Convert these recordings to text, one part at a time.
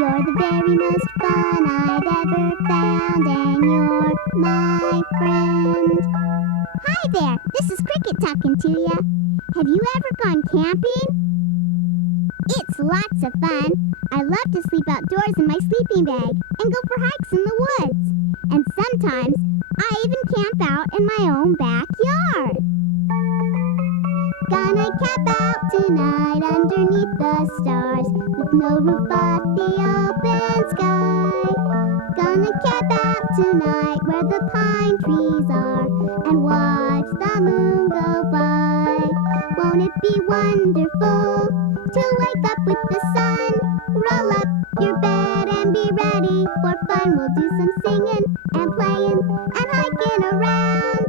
You're the very most fun I've ever found, and you're my friend. Hi there, this is Cricket talking to ya. Have you ever gone camping? It's lots of fun. I love to sleep outdoors in my sleeping bag and go for hikes in the woods. And sometimes I even camp out in my own backyard. Gonna camp out tonight underneath the stars with no roof but the open sky. Gonna camp out tonight where the pine trees are and watch the moon go by. Won't it be wonderful to wake up with the sun? Roll up your bed and be ready for fun. We'll do some singing and playing and hiking around,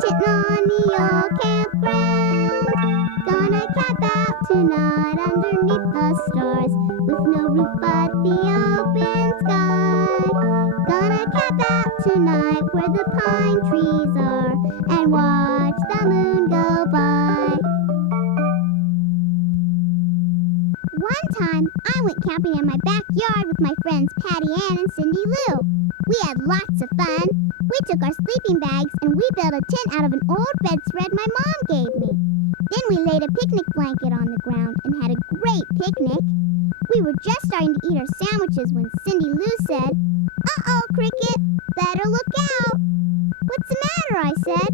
chitting on the old campground. Gonna camp out tonight underneath the stars with no roof but the open sky. Gonna camp out tonight where the pine trees are and watch the moon go by. One time, I went camping in my backyard with my friends Patty Ann and Cindy Lou. We had lots of fun. We took our sleeping bags and we built a tent out of an old bedspread my mom gave me. Then we laid a picnic blanket on the ground and had a great picnic. We were just starting to eat our sandwiches when Cindy Lou said, "Uh-oh, Cricket, better look out." "What's the matter?" I said.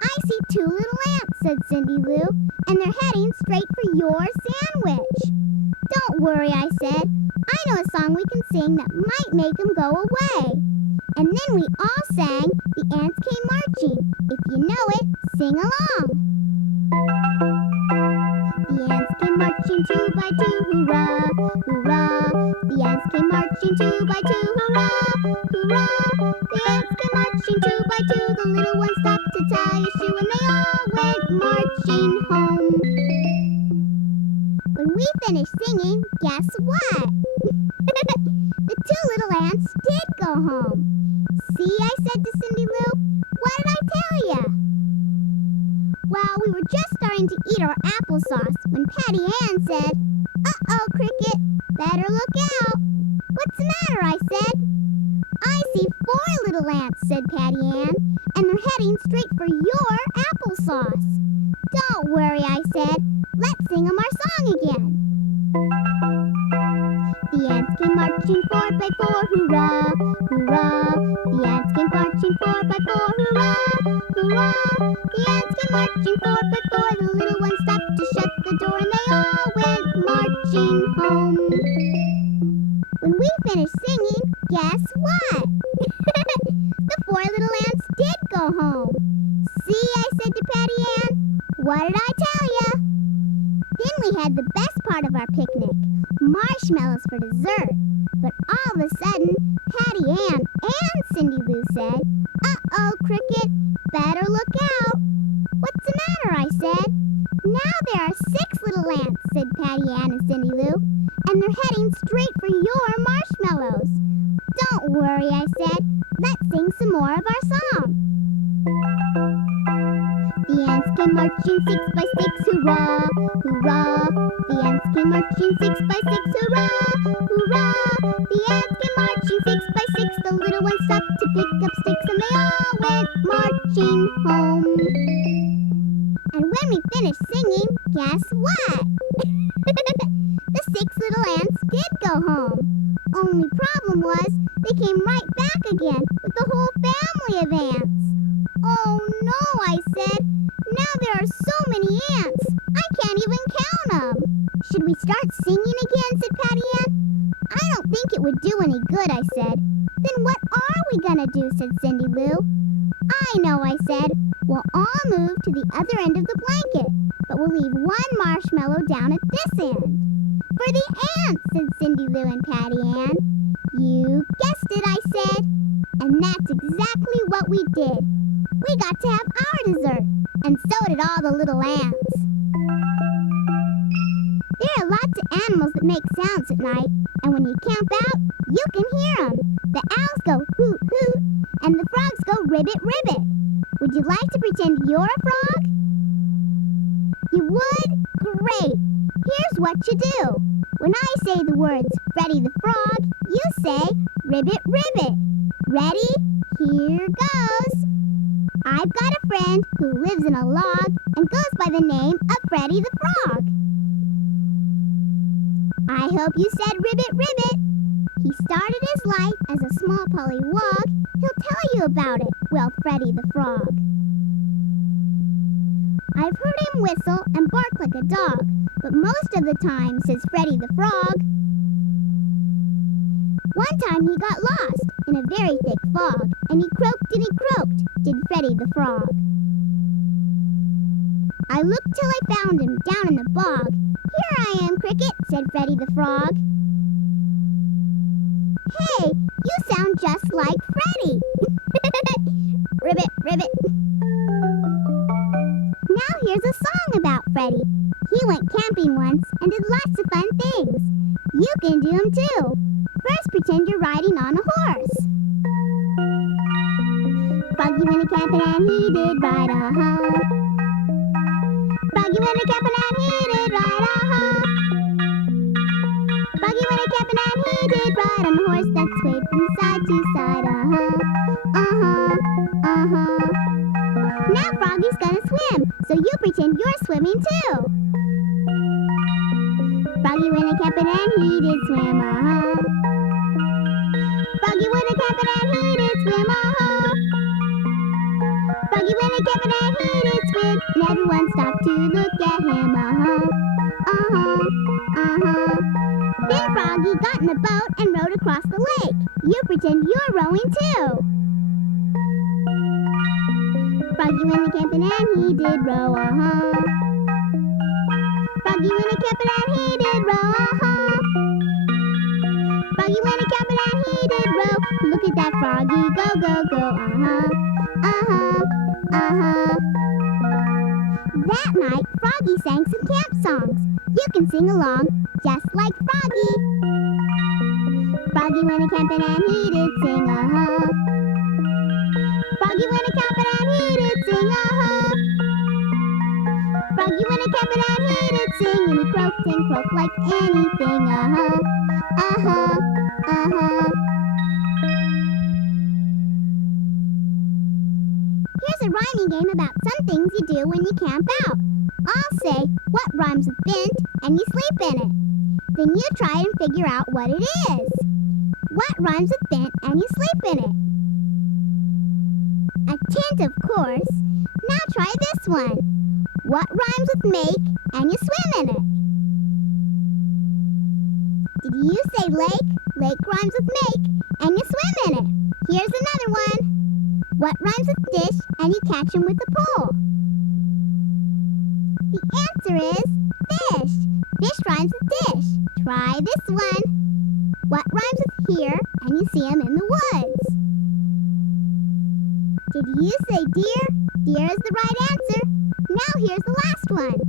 "I see two little ants," said Cindy Lou, "and they're heading straight for your sandwich." "Don't worry," I said. "I know a song we can sing that might make them go away." And then we all sang "The Ants Came Marching." If you know it, sing along. The ants came marching two by two, hurrah, hurrah. The ants came marching two by two, hurrah, hurrah. The ants came marching two by two. The little one stopped to tie a shoe, and they all went marching home. When we finished singing, guess what? The two little ants did go home. "See," I said to Cindy Lou. "What did I tell ya?" Well, we were just starting to eat our applesauce when Patty Ann said, "Uh-oh, Cricket, better look out." "What's the matter?" I said. "I see four little ants," said Patty Ann, "and they're heading straight for your applesauce." "Don't worry," I said. "Let's sing them our song again." The ants came marching four by four, hurrah, hurrah. The ants came marching four by four, hurrah, hurrah. The ants came marching four by four. The little one stopped to shut the door, and they all went marching home. When we finished singing, guess what? The four little ants did go home. "See," I said to Patty Ann. "What did I tell ya?" Then we had the best part of our picnic, marshmallows for dessert. But all of a sudden, Patty Ann and Cindy Lou said, "Uh-oh, Cricket, better look out." "What's the matter?" I said. "Now there are six little ants," said Patty Ann and Cindy Lou, "and they're heading straight for your marshmallows." "Don't worry," I said. "Let's sing some more of our song." The ants came marching six by six, hurrah, hurrah. The ants came marching six by six, hurrah, hurrah. The ants came marching six by six. The little ones stopped to pick up sticks, and they all went marching home. And when we finished singing, guess what? The six little ants did go home. Only problem was they came right back again with the whole family of ants. "Oh no," I said. "Now there are so many ants, I can't even count them." "Should we start singing again?" said Patty Ann. "I don't think it would do any good," I said. "Then what are we gonna do?" said Cindy Lou. "I know," I said. "We'll all move to the other end of the blanket, but we'll leave one marshmallow down at this end." "For the ants," said Cindy Lou and Patty Ann. "You guessed it," I said. And that's exactly what we did. We got to have our dessert, and so did all the little ants. There are lots of animals that make sounds at night, and when you camp out, you can hear them. The owls go hoot hoot, and the frogs go ribbit ribbit. Would you like to pretend you're a frog? You would? Great! Here's what you do. When I say the words Freddy the Frog, you say ribbit, ribbit. Ready? Here goes. I've got a friend who lives in a log and goes by the name of Freddy the Frog. I hope you said ribbit, ribbit. He started his life as a small pollywog. He'll tell you about it, well, Freddy the Frog. I've heard him whistle and bark like a dog, but most of the time, says Freddy the Frog. One time he got lost in a very thick fog, and he croaked, did Freddy the Frog. I looked till I found him down in the bog. Here I am, Cricket, said Freddy the Frog. Hey, you sound just like Freddy. Ribbit, ribbit. Now here's a song about Freddy. He went camping once and did lots of fun things. You can do them too. First, pretend you're riding on a horse. Froggy went a-camping and he did ride a-huh. Froggy went a-camping and he did ride a-huh. Froggy went a-camping and he did ride on a horse that swayed from side to side, uh-huh, uh-huh, uh-huh. Now Froggy's gonna swim, so you pretend you're swimming too. Froggy went a-camping and he did swim, uh-huh. Froggy went a-camping and he did swim, uh-huh. Froggy went a-camping and he did swim, and everyone stopped to look at him, uh-huh, uh-huh, uh-huh. Then Froggy got in a boat and rowed across the lake. You pretend you're rowing too. Froggy went a-camping and he did row, uh-huh. Froggy went a-camping and he did row, uh-huh. Froggy went a-camping and he did row. Look at that Froggy, go, go, go, uh-huh, uh-huh, uh-huh. That night, Froggy sang some camp songs. You can sing along just like Froggy. Froggy went a-camping and he did sing, uh-huh. Froggy went a-camping and he did sing, uh-huh. Froggy went a-camping and he did sing, and he croaked like anything, uh-huh, uh-huh, uh-huh. Here's a rhyming game about some things you do when you camp out. I'll say what rhymes with bent, and you sleep in it. Then you try and figure out what it is. What rhymes with bent, and you sleep in it? A tent, of course. Now try this one. What rhymes with make, and you swim in it? Did you say lake? Lake rhymes with make, and you swim in it. Here's another one. What rhymes with dish, and you catch him with a pole? The answer is fish. Fish rhymes with dish. Try this one. What rhymes with here, and you see him in the woods? Did you say deer? Deer is the right answer. Now here's the last one.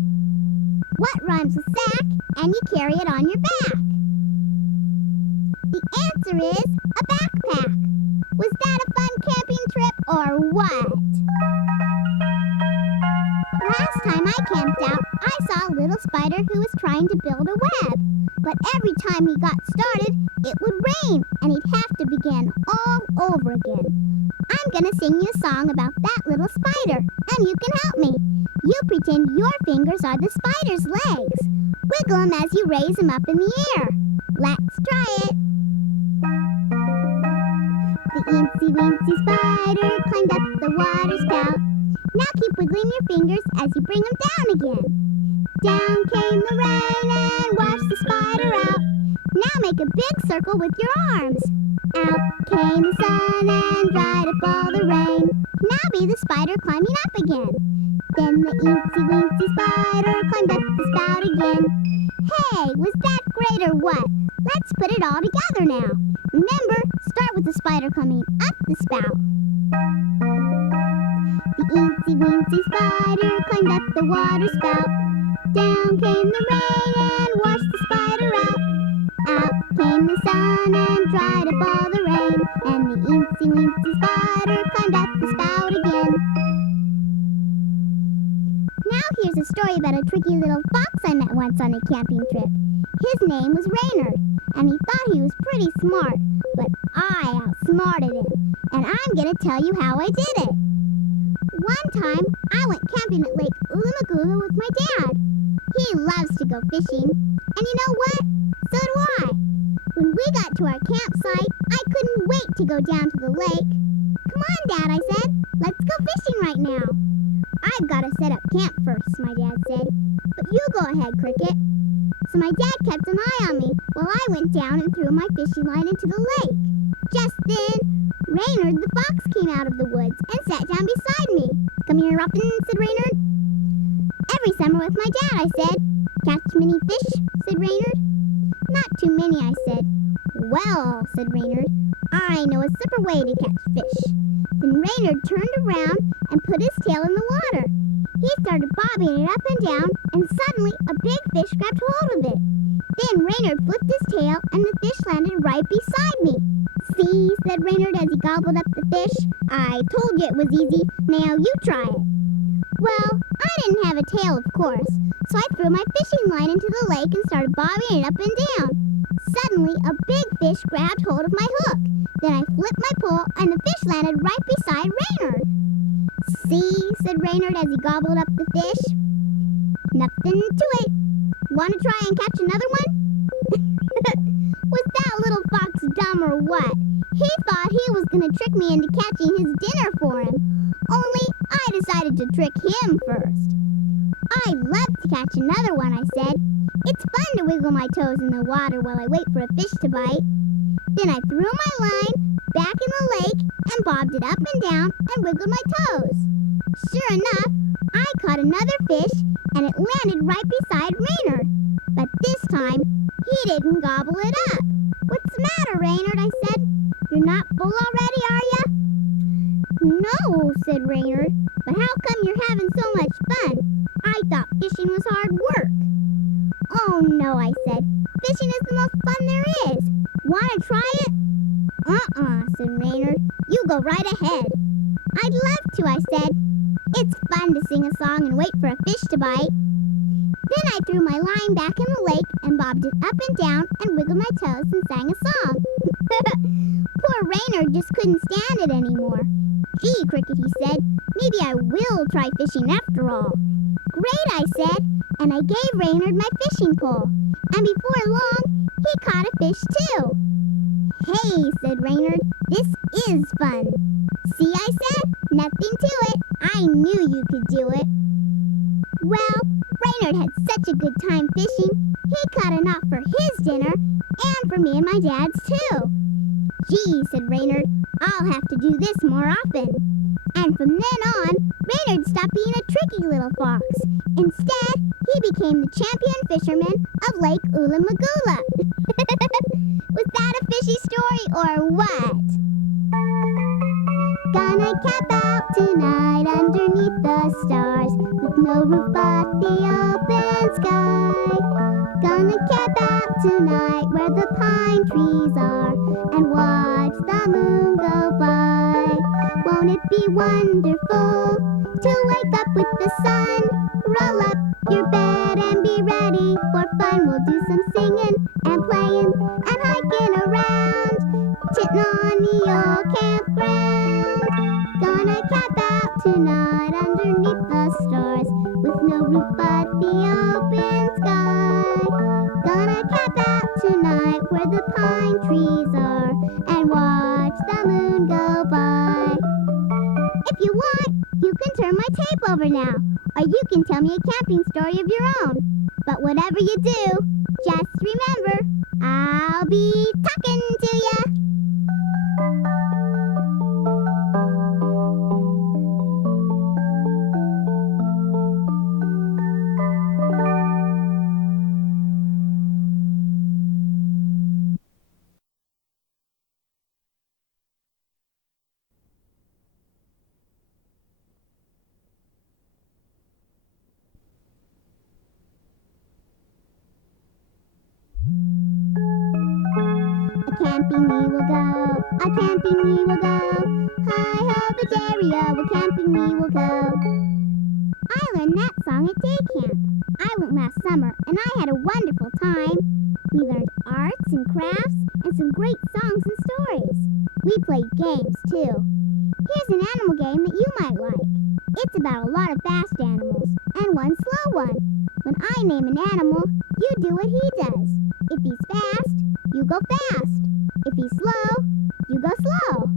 What rhymes with sack, and you carry it on your back? The answer is a backpack. Was that a fun camping trip or what? Last time I camped out, I saw a little spider who was trying to build a web. But every time he got started, it would rain, and he'd have to begin all over again. I'm gonna sing you a song about that little spider, and you can help me. You pretend your fingers are the spider's legs. Wiggle them as you raise them up in the air. Let's try it. The eensy weensy spider climbed up the water spout. Now keep wiggling your fingers as you bring them down again. Down came the rain and washed the spider out. Now make a big circle with your arms. Out came the sun and dried up all the rain. Now be the spider climbing up again. Then the eensy weensy spider climbed up the spout again. Hey, was that great or what? Let's put it all together now. Remember, start with the spider climbing up the spout. The eensy weensy spider climbed up the water spout. Down came the rain and washed the spider out. Out came the sun and dried up all the rain. And the eensy weensy spider climbed up the spout again. Now here's a story about a tricky little fox I met once on a camping trip. His name was Reynard, and he thought he was pretty smart, but I outsmarted him, and I'm going to tell you how I did it. One time, I went camping at Lake Ulamagula with my dad. He loves to go fishing, and you know what? So do I. When we got to our campsite, I couldn't wait to go down to the lake. Come on, Dad, I said. Let's go fishing right now. I've got to set up camp first, my dad said. But you go ahead, Cricket. So my dad kept an eye on me while I went down and threw my fishing line into the lake. Just then, Reynard the fox came out of the woods and sat down beside me. Come here, Ruffin, said Reynard. Every summer with my dad, I said. Catch many fish, said Reynard. Not too many, I said. Well, said Reynard, I know a super way to catch fish. Then Reynard turned around and put his tail in the water. He started bobbing it up and down, and suddenly a big fish grabbed hold of it. Then Reynard flipped his tail, and the fish landed right beside me. See, said Reynard as he gobbled up the fish. I told you it was easy. Now you try it. Well, I didn't have a tail, of course, so I threw my fishing line into the lake and started bobbing it up and down. Suddenly, a big fish grabbed hold of my hook. Then I flipped my pole, and the fish landed right beside Reynard. See, said Reynard as he gobbled up the fish. Nothing to it. Want to try and catch another one? Was that little fox dumb or what? He thought he was going to trick me into catching his dinner for him. Only I decided to trick him first. I'd love to catch another one, I said. It's fun to wiggle my toes in the water while I wait for a fish to bite. Then I threw my line back in the lake and bobbed it up and down and wiggled my toes. Sure enough, I caught another fish and it landed right beside Reynard. But this time, he didn't gobble it up. What's the matter, Reynard? I said. You're not full already, are ya? No, said Reynard. But how come you're having so much fun? I thought fishing was hard work. Oh, no, I said. Fishing is the most fun there is. Want to try it? Said Reynard. You go right ahead. I'd love to, I said. It's fun to sing a song and wait for a fish to bite. Then I threw my line back in the lake and bobbed it up and down and wiggled my toes and sang a song. Poor Reynard just couldn't stand it anymore. Gee, Cricket, he said, maybe I will try fishing after all. Great, I said, and I gave Reynard my fishing pole. And before long, he caught a fish too. Hey, said Reynard, this is fun. See, I said, nothing to it. I knew you could do it. Well, Reynard had such a good time fishing, he caught enough for his dinner and for me and my dad's too. Gee, said Reynard, I'll have to do this more often. And from then on, Reynard stopped being a tricky little fox. Instead, he became the champion fisherman of Lake Ulamagula. Was that a fishy story or what? Gonna camp out tonight underneath the stars, with no roof but the open sky. Gonna camp out tonight where the pine trees are, and watch the moon go by. Won't it be wonderful to wake up with the sun? Roll up your bed and be ready for fun. We'll do some singing and playing and hiking around, sitting on the old campground. Gonna camp out tonight underneath the stars, with no roof but the open sky. Gonna camp out tonight where the pine trees are, and watch the moon go by. If you want, you can turn my tape over now, or you can tell me a camping story of your own. But whatever you do, just remember, I'll be talking to ya. A-camping we will go, a-camping we will go. Hi-ho, the derry-o, a-camping we will go. I learned that song at day camp. I went last summer, and I had a wonderful time. We learned arts and crafts and some great songs and stories. We played games, too. Here's an animal game that you might like. It's about a lot of fast animals and one slow one. When I name an animal, you do what he does. If he's fast, you go fast. If he's slow, you go slow.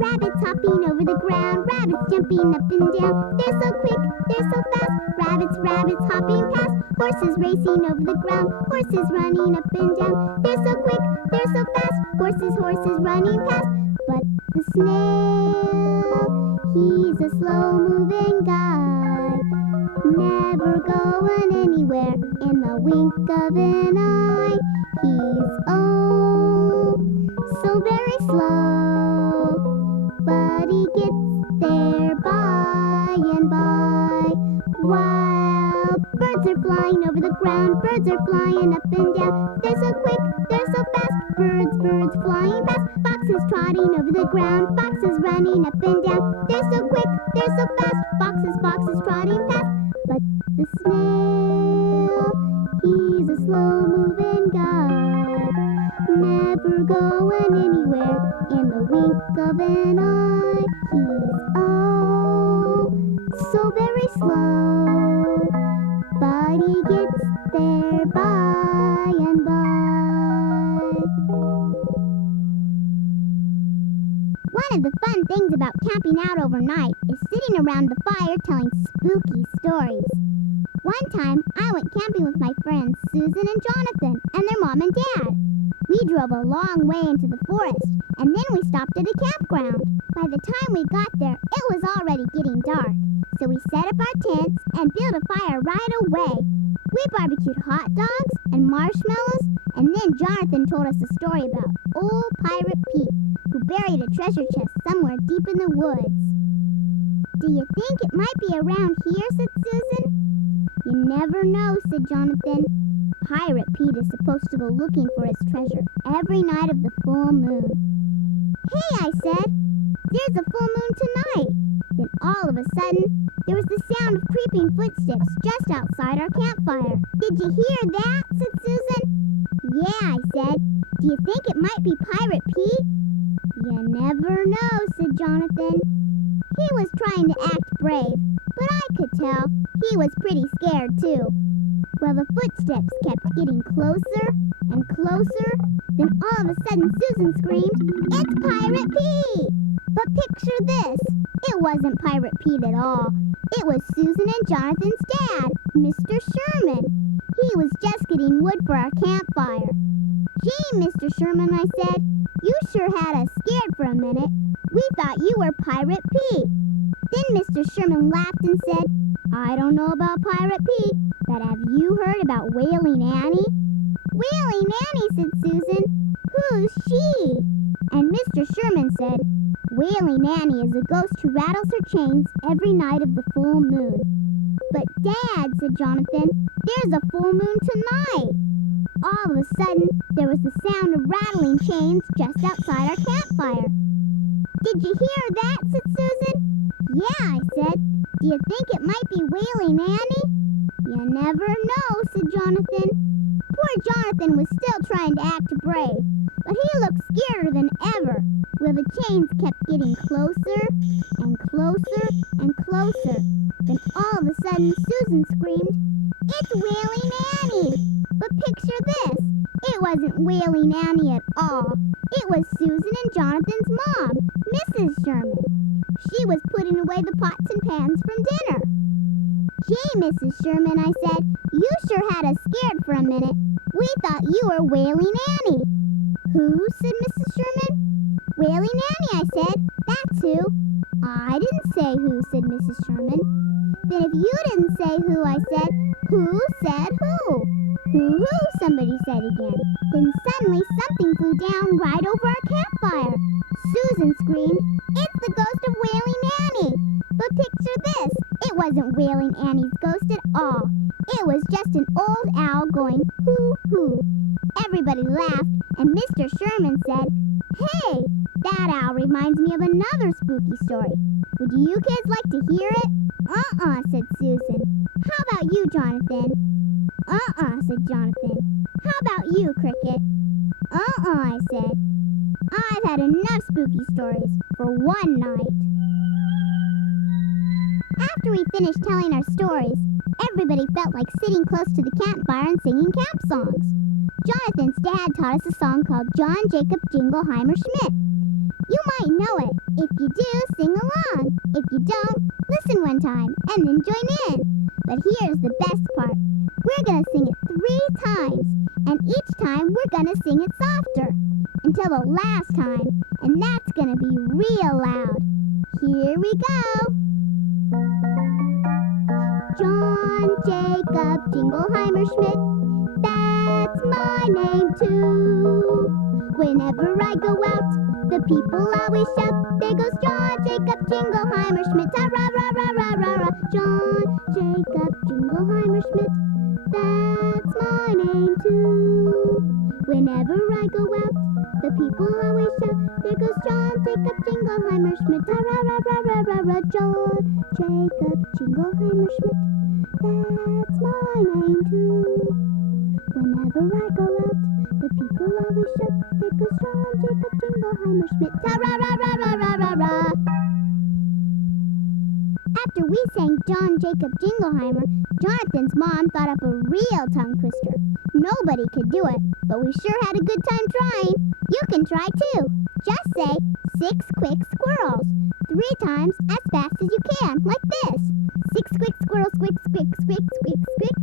Rabbits hopping over the ground, rabbits jumping up and down. They're so quick, they're so fast. Rabbits, rabbits hopping past. Horses racing over the ground, horses running up and down. They're so quick, they're so fast. Horses, horses running past. But the snail, he's a slow-moving guy, never going anywhere in the wink of an eye. He's oh, so very slow, but he gets there by and by. While birds are flying over the ground, birds are flying up and down. They're so quick, they're so fast. Birds, birds flying past. Foxes trotting over the ground, foxes running up and down. They're so quick, they're so fast. Foxes, foxes trotting past. But the snail, he's a slow-moving guy, never going anywhere in the wink of an eye. He's oh, so very slow, but he gets there by and by. One of the fun things about camping out overnight is sitting around the fire telling spooky stories. One time, I went camping with my friends Susan and Jonathan and their mom and dad. We drove a long way into the forest, and then we stopped at a campground. By the time we got there, it was already getting dark, so we set up our tents and built a fire right away. We barbecued hot dogs and marshmallows, and then Jonathan told us a story about old Pirate Pete, who buried a treasure chest somewhere deep in the woods. Do you think it might be around here, said Susan. You never know, said Jonathan. Pirate Pete is supposed to go looking for his treasure every night of the full moon. Hey, I said, there's a full moon tonight. Then all of a sudden, there was the sound of creeping footsteps just outside our campfire. Did you hear that? Said Susan. Yeah, I said. Do you think it might be Pirate Pete? You never know, said Jonathan. He was trying to act brave, but I could tell he was pretty scared too. Well, the footsteps kept getting closer and closer. Then all of a sudden Susan screamed, "It's Pirate Pete!" But picture this. It wasn't Pirate Pete at all. It was Susan and Jonathan's dad, Mr. Sherman. He was just getting wood for our campfire. Gee, Mr. Sherman, I said, you sure had us scared for a minute. We thought you were Pirate Pete. Then Mr. Sherman laughed and said, I don't know about Pirate Pete, but have you heard about Wailing Annie? Wailing Annie, said Susan. Who's she? And Mr. Sherman said, Wailing Annie is a ghost who rattles her chains every night of the full moon. But Dad, said Jonathan, there's a full moon tonight. All of a sudden, there was the sound of rattling chains just outside our campfire. Did you hear that? Said Susan. Yeah, I said. Do you think it might be Wailing Annie? You never know, said Jonathan. Poor Jonathan was still trying to act brave, but he looked scarier than ever. Well, the chains kept getting closer and closer and closer. Then all of a sudden, Susan screamed, It's Wailing Annie! But picture this. It wasn't Wailing Annie at all. It was Susan and Jonathan's mom, Mrs. Sherman. She was putting away the pots and pans from dinner. Gee, Mrs. Sherman, I said, you sure had us scared for a minute. We thought you were Wailing Annie. Who? Said Mrs. Sherman. Wailing Annie, I said. That's who. I didn't say who, said Mrs. Sherman. Then if you didn't say who, I said, who said who? Who, somebody said again. Then suddenly something flew down right over our campfire. Susan screamed, It's the ghost of Wailing Annie! But picture this. It wasn't Wailing Annie's ghost at all. It was just an old owl going hoo hoo. Everybody laughed, and Mr. Sherman said, "Hey, that owl reminds me of another spooky story. Would you kids like to hear it?" Said Susan. "How about you, Jonathan?" Said Jonathan. "How about you, Cricket?" I said. "I've had enough spooky stories for one night." After we finished telling our stories, everybody felt like sitting close to the campfire and singing camp songs. Jonathan's dad taught us a song called John Jacob Jingleheimer Schmidt. You might know it. If you do, sing along. If you don't, listen one time and then join in. But here's the best part. We're going to sing it 3 times, and each time we're going to sing it softer until the last time, and that's going to be real loud. Here we go. John Jacob Jingleheimer Schmidt, that's my name too. Whenever I go out, the people always shout, "There goes John Jacob Jingleheimer Schmidt, ta-ra-ra-ra-ra-ra-ra." John Jacob Jingleheimer Schmidt, that's my name too. Whenever I go out, the people always shout, "There goes John Jacob Jingleheimer Schmidt, ta-ra-ra-ra-ra-ra-ra." John Jacob Jingleheimer Schmidt, that's my name too. Whenever I go out, the people always shout, "There goes John Jacob Jingleheimer Schmidt, ta-ra-ra-ra-ra-ra-ra-ra." After we sang John Jacob Jingleheimer, Jonathan's mom thought up a real tongue twister. Nobody could do it, but we sure had a good time trying. You can try too. Just say 6 quick squirrels 3 times as fast as you can, like this. 6 quick squirrels, squick, squick, squick, squick, squick.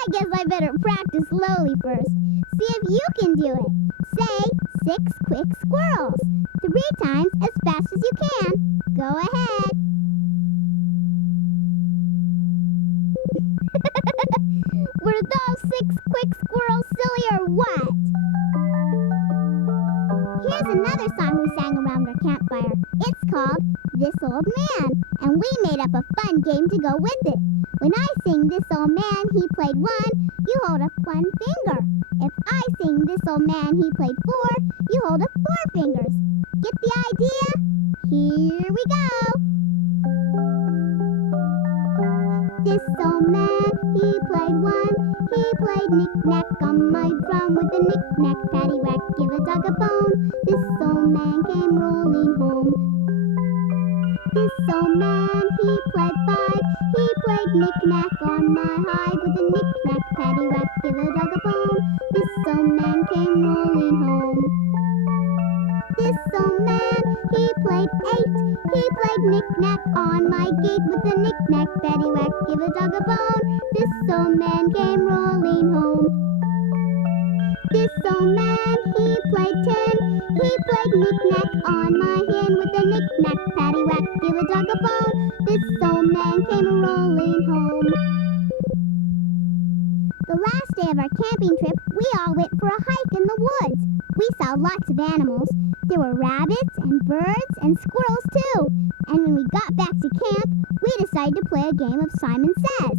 I guess I better practice slowly first. See if you can do it. Say 6 quick squirrels 3 times as fast as you can. Go ahead. Were those 6 quick squirrels silly or what? Here's another song we sang around our campfire. It's called This Old Man, and we made up a fun game to go with it. When I sing This Old Man, he played 1, you hold up 1 finger. If I sing This Old Man, he played 4, you hold up 4 fingers. Get the idea? Here we go. This old man, he played 1, he played knick-knack on my drum with a knick-knack, paddywhack, give a dog a bone. This old man came rolling home. This old man, he played 5, he played knick-knack on my hide with a knick-knack, paddywhack, give a dog a bone. This old man came rolling home. This old man, he played 8, he played knick-knack on my gate with a knick-knack, paddywhack, give a dog a bone. This old man came rolling home. This old man, he played 10, he played knick-knack on my hen with a knick-knack, paddywhack, give a dog a bone. This old man came rolling home. The last day of our camping trip, we all went for a hike in the woods. We saw lots of animals. There were rabbits and birds and squirrels too. And when we got back to camp, we decided to play a game of Simon Says.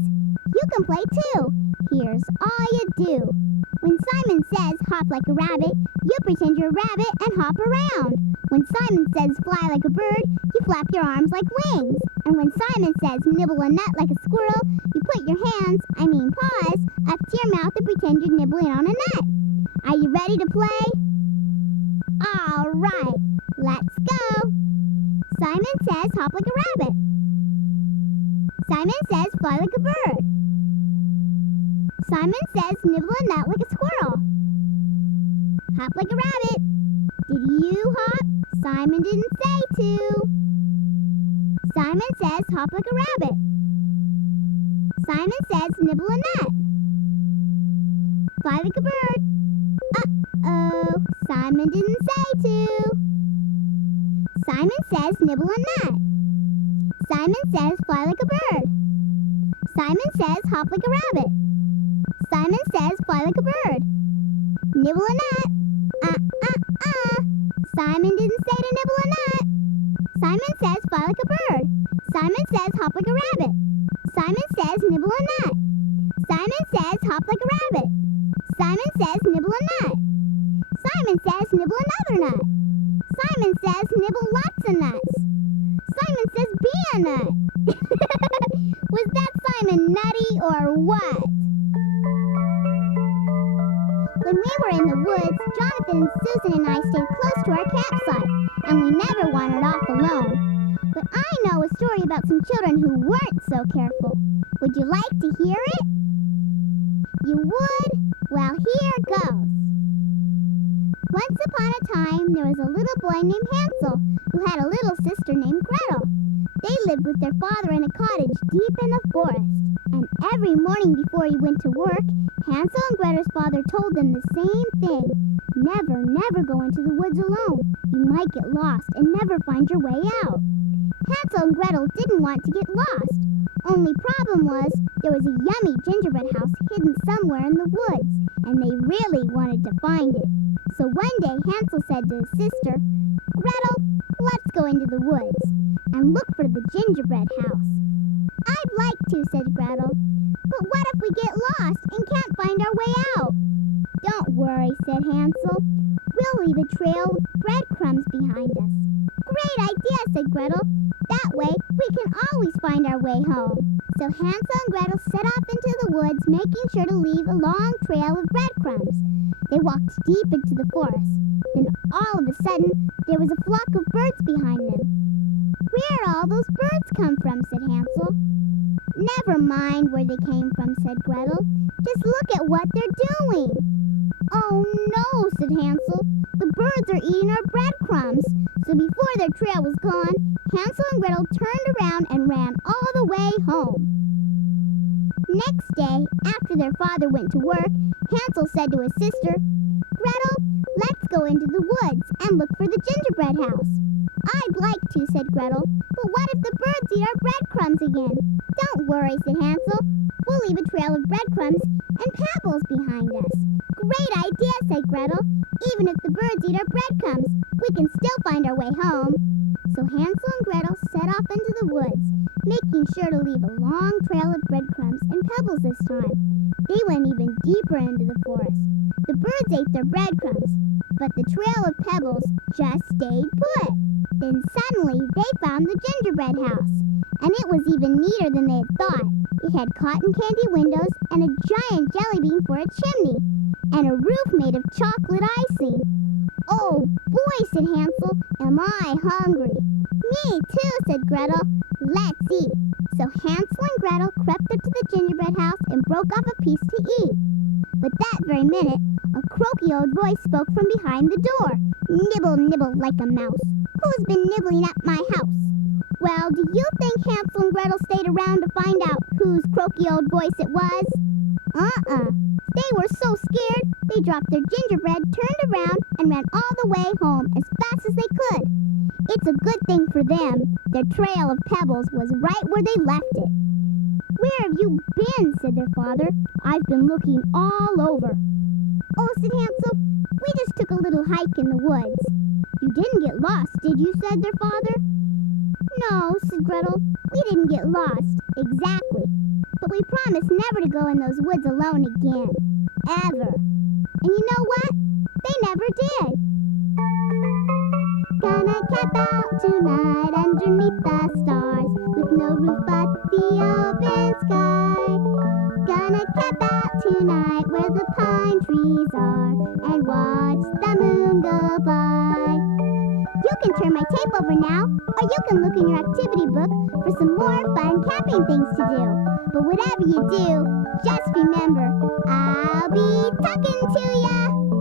You can play too. Here's all you do. When Simon says hop like a rabbit, you pretend you're a rabbit and hop around. When Simon says fly like a bird, you flap your arms like wings. And when Simon says nibble a nut like a squirrel, you put your hands, paws, up to your mouth and pretend you're nibbling on a nut. Are you ready to play? All right, let's go. Simon says hop like a rabbit. Simon says fly like a bird. Simon says nibble a nut like a squirrel. Hop like a rabbit. Did you hop? Simon didn't say to. Simon says hop like a rabbit. Simon says nibble a nut. Fly like a bird. Uh-oh, Simon didn't say to. Simon says nibble a nut. Simon says fly like a bird. Simon says hop like a rabbit. Simon says fly like a bird. Nibble a nut. Simon didn't say to nibble a nut. Simon says fly like a bird. Simon says hop like a rabbit. Simon says nibble a nut. Simon says hop like a rabbit. Simon says nibble a nut. Simon says nibble another nut. Simon says nibble lots of nuts. Simon says be a nut. Was that Simon nutty or what? When we were in the woods, Jonathan and Susan and I stayed close to our campsite, and we never wandered off alone. But I know a story about some children who weren't so careful. Would you like to hear it? You would? Well, here goes. Once upon a time, there was a little boy named Hansel who had a little sister named Gretel. They lived with their father in a cottage deep in the forest. And every morning before he went to work, Hansel and Gretel's father told them the same thing. Never, never go into the woods alone. You might get lost and never find your way out. Hansel and Gretel didn't want to get lost. Only problem was there was a yummy gingerbread house hidden somewhere in the woods, and they really wanted to find it. So one day Hansel said to his sister, Gretel, let's go into the woods and look for the gingerbread house. I'd like to, said Gretel, but what if we get lost and can't find our way out? Don't worry, said Hansel. We'll leave a trail of breadcrumbs behind us. Great idea, said Gretel. That way we can always find our way home. So Hansel and Gretel set off into the woods, making sure to leave a long trail of breadcrumbs. They walked deep into the forest. Then all of a sudden, there was a flock of birds behind them. Where all those birds come from, said Hansel. Never mind where they came from, said Gretel. Just look at what they're doing. Oh no, said Hansel. The birds are eating our breadcrumbs. So before their trail was gone, Hansel and Gretel turned around and ran all the way home. Next day, after their father went to work, Hansel said to his sister, Gretel, let's go into the woods and look for the gingerbread house. I'd like to, said Gretel, but what if the birds eat our breadcrumbs again? Don't worry, said Hansel. We'll leave a trail of breadcrumbs and pebbles behind us. Great idea, said Gretel. Even if the birds eat our breadcrumbs, we can still find our way home. So Hansel and Gretel set off into the woods, making sure to leave a long trail of breadcrumbs and pebbles this time. They went even deeper into the forest. The birds ate their breadcrumbs, but the trail of pebbles just stayed put. Then suddenly they found the gingerbread house, and it was even neater than they had thought. It had cotton candy windows and a giant jelly bean for a chimney, and a roof made of chocolate icing. Oh boy, said Hansel, am I hungry. Me too, said Gretel. Let's eat. So Hansel and Gretel crept up to the gingerbread house and broke off a piece to eat. But that very minute, a croaky old voice spoke from behind the door. Nibble, nibble like a mouse. Who's been nibbling at my house? Well, do you think Hansel and Gretel stayed around to find out whose croaky old voice it was? They were so scared, they dropped their gingerbread, turned around, and ran all the way home as fast as they could. It's a good thing for them. Their trail of pebbles was right where they left it. Where have you been? Said their father. I've been looking all over. Oh, said Hansel, we just took a little hike in the woods. You didn't get lost, did you? Said their father. No, said Gretel, we didn't get lost, exactly. But we promised never to go in those woods alone again. Ever. And you know what? They never did. Gonna camp out tonight underneath the stars, with no roof but the open sky. Gonna camp out tonight where the pine trees are, and watch the moon go by. You can turn my tape over now, or you can look in your activity book for some more fun camping things to do. But whatever you do, just remember, I'll be talking to ya!